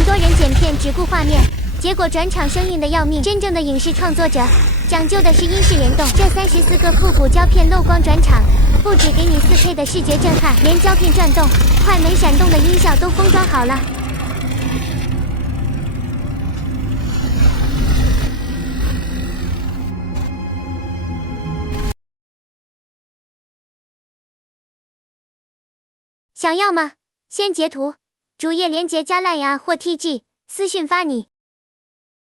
很多人剪片只顾画面，结果转场生硬的要命。真正的影视创作者讲究的是音视联动，这34个复古胶片漏光转场，不只给你4K 的视觉震撼，连胶片转动、快门闪动的音效都封装好了。想要吗？先截图，主页连结加 LINE 啊或 TG 私讯发你。